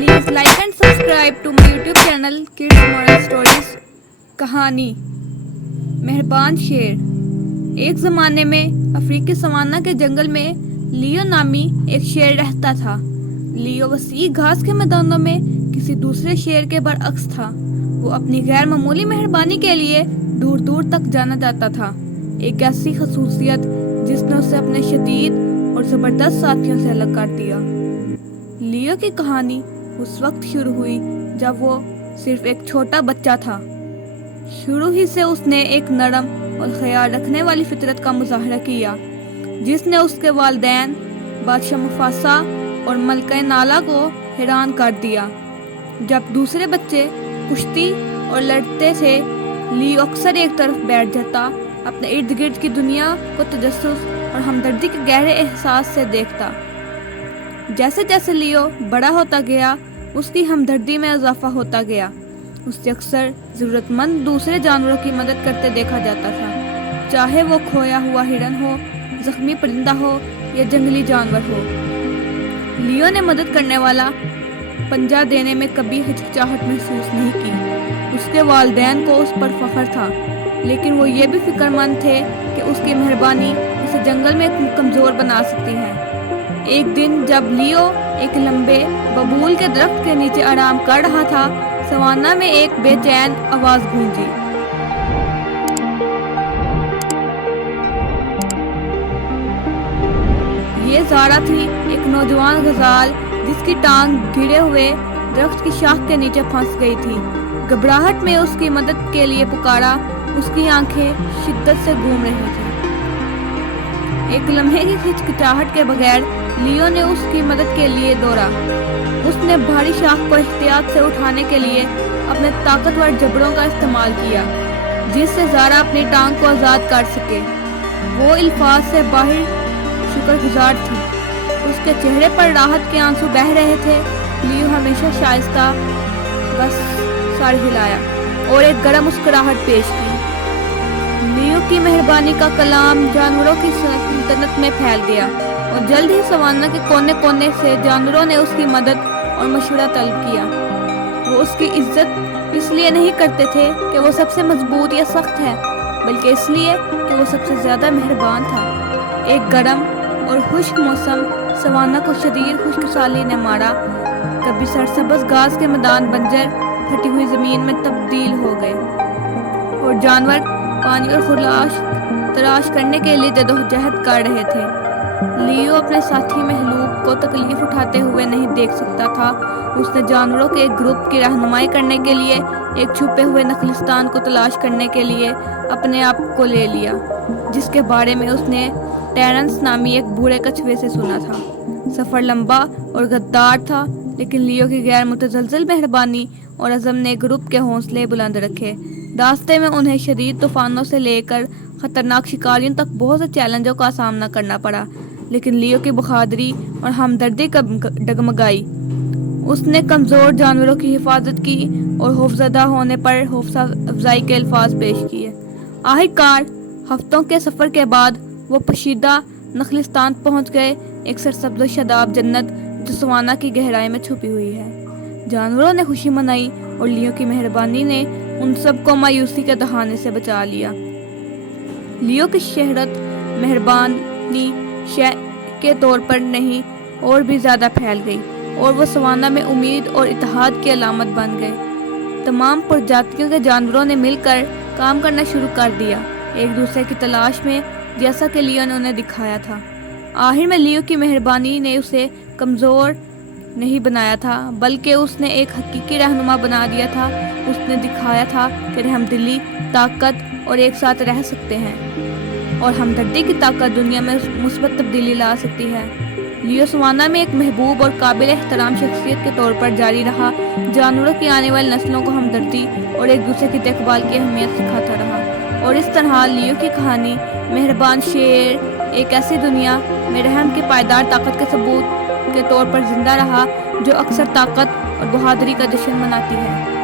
Please like and subscribe to my YouTube channel Kids Moral Stories. कहानी मेहरबान शेर। एक ज़माने में अफ्रीकी सवाना के जंगल में लियो नामी एक शेर रहता था। लियो वसी घास के मैदानों में किसी दूसरे शेर के बरअक्स था। वो अपनी गैर मामूली मेहरबानी के लिए दूर दूर तक जाना जाता था। एक ऐसी खसूसियत जिसने उसे अपने शदीद और ज़बरदस्त साथियों से अलग कर दिया। लियो की कहानी उस वक्त शुरू हुई जब वो सिर्फ एक छोटा बच्चा था। शुरू ही से उसने एक नरम और ख्याल रखने वाली फितरत का मुजाहरा किया, जिसने उसके वालिदैन बादशाह मुफासा और मलका नाला को हैरान कर दिया। जब दूसरे बच्चे कुश्ती और लड़ते थे, लियो अक्सर एक तरफ बैठ जाता, अपने इर्द गिर्द की दुनिया को तजस्सुस और हमदर्दी के गहरे एहसास से देखता। जैसे जैसे लियो बड़ा होता गया, उसकी हमदर्दी में इजाफा होता गया। उसे अक्सर ज़रूरतमंद दूसरे जानवरों की मदद करते देखा जाता था, चाहे वो खोया हुआ हिरन हो, जख्मी परिंदा हो या जंगली जानवर हो। लियो ने मदद करने वाला पंजा देने में कभी हिचकिचाहट महसूस नहीं की। उसके वालिदैन को उस पर फख्र था, लेकिन वो ये भी फिक्रमंद थे कि उसकी मेहरबानी उसे जंगल में कमज़ोर बना सकती है। एक दिन जब लियो एक लंबे बबूल के दरख्त के नीचे आराम कर रहा था, सवाना में एक बेचैन आवाज़ गूंजी। ये ज़ारा थी, एक नौजवान गज़ाल जिसकी टांग गिरे हुए दरख्त की शाख के नीचे फंस गई थी। घबराहट में उसकी मदद के लिए पुकारा, उसकी आंखें शिद्दत से घूम रही थी। एक लम्हे की हिचकिचाहट के बगैर लियो ने उसकी मदद के लिए दौड़ा। उसने भारी शाख को एहतियात से उठाने के लिए अपने ताकतवर जबड़ों का इस्तेमाल किया, जिससे ज़ारा अपनी टांग को आज़ाद कर सके। वो अल्फाज से बाहर शुक्रगुजार थी। उसके चेहरे पर राहत के आंसू बह रहे थे। लियो हमेशा शाइस्ता बस सर हिलाया और एक गर्म मुस्कुराहट पेश की। लियो की मेहरबानी का कलाम जानवरों की सल्तनत में फैल गया और जल्द ही सवाना के कोने कोने से जानवरों ने उसकी मदद और मशवरा तलब किया। वो उसकी इज्जत इसलिए नहीं करते थे कि वो सबसे मजबूत या सख्त है, बल्कि इसलिए कि वो सबसे ज़्यादा मेहरबान था। एक गर्म और खुश्क मौसम सवाना को शदीद खुश्कसाली ने मारा। कभी सरसब्ज़ घास के मैदान बंजर फटी हुई ज़मीन में तब्दील हो गए और जानवर पानी और खुराक तलाश करने के लिए जदोजहद कर रहे थे। लियो अपने साथी महलूक को तकलीफ उठाते हुए नहीं देख सकता था। उसने जानवरों के एक ग्रुप की रहनुमाई करने के लिए एक छुपे हुए नखलिस्तान को तलाश करने के लिए अपने आप को ले लिया, जिसके बारे में उसने टेरेंस नामी एक बूढ़े कछुए से सुना था। सफ़र लंबा और गद्दार था, लेकिन लियो की गैर मुतज़लज़ल मेहरबानी और अज़म ने ग्रुप के हौसले बुलंद रखे। रास्ते में उन्हें शदीद तूफ़ानों से लेकर ख़तरनाक शिकारियों तक बहुत से चैलेंजों का सामना करना पड़ा, लेकिन लियो की बहादुरी और हमदर्दी डगमगाई। उसने कमज़ोर जानवरों की हिफाजत की और खौफज़दा होने पर हौसला अफजाई के अल्फाज पेश किए। आखिरकार हफ्तों के सफ़र के बाद वो पोशीदा नखलिस्तान पहुंच गए, एक सरसब्ज़ शादाब जन्नत जो सवाना की गहराई में छुपी हुई है। जानवरों ने खुशी मनाई और लियो की मेहरबानी ने उन सबको मायूसी के दहाने से बचा लिया। लियो की शहरत मेहरबानी के तौर पर नहीं और भी ज़्यादा फैल गई और वो सवाना में उम्मीद और इत्तेहाद की अलामत बन गए। तमाम प्रजातियों के जानवरों ने मिलकर काम करना शुरू कर दिया, एक दूसरे की तलाश में, जैसा कि लियो ने उन्हें दिखाया था। आखिर में लियो की मेहरबानी ने उसे कमज़ोर नहीं बनाया था, बल्कि उसने एक हकीकी रहनुमा बना दिया था। उसने दिखाया था कि रहमदिली, ताकत और एक साथ रह सकते हैं, और हमदर्दी की ताकत दुनिया में मुस्बत तब्दीली ला सकती है। लियो सवाना में एक महबूब और काबिल एहतराम शख्सियत के तौर पर जारी रहा, जानवरों की आने वाली नस्लों को हमदर्दी और एक दूसरे की देखभाल की अहमियत सिखाता रहा। और इस तरह लियो की कहानी मेहरबान शेर एक ऐसी दुनिया में रहम की पायदार ताकत के सबूत के तौर पर जिंदा रहा, जो अक्सर ताकत और बहादुरी का जश्न मनाती है।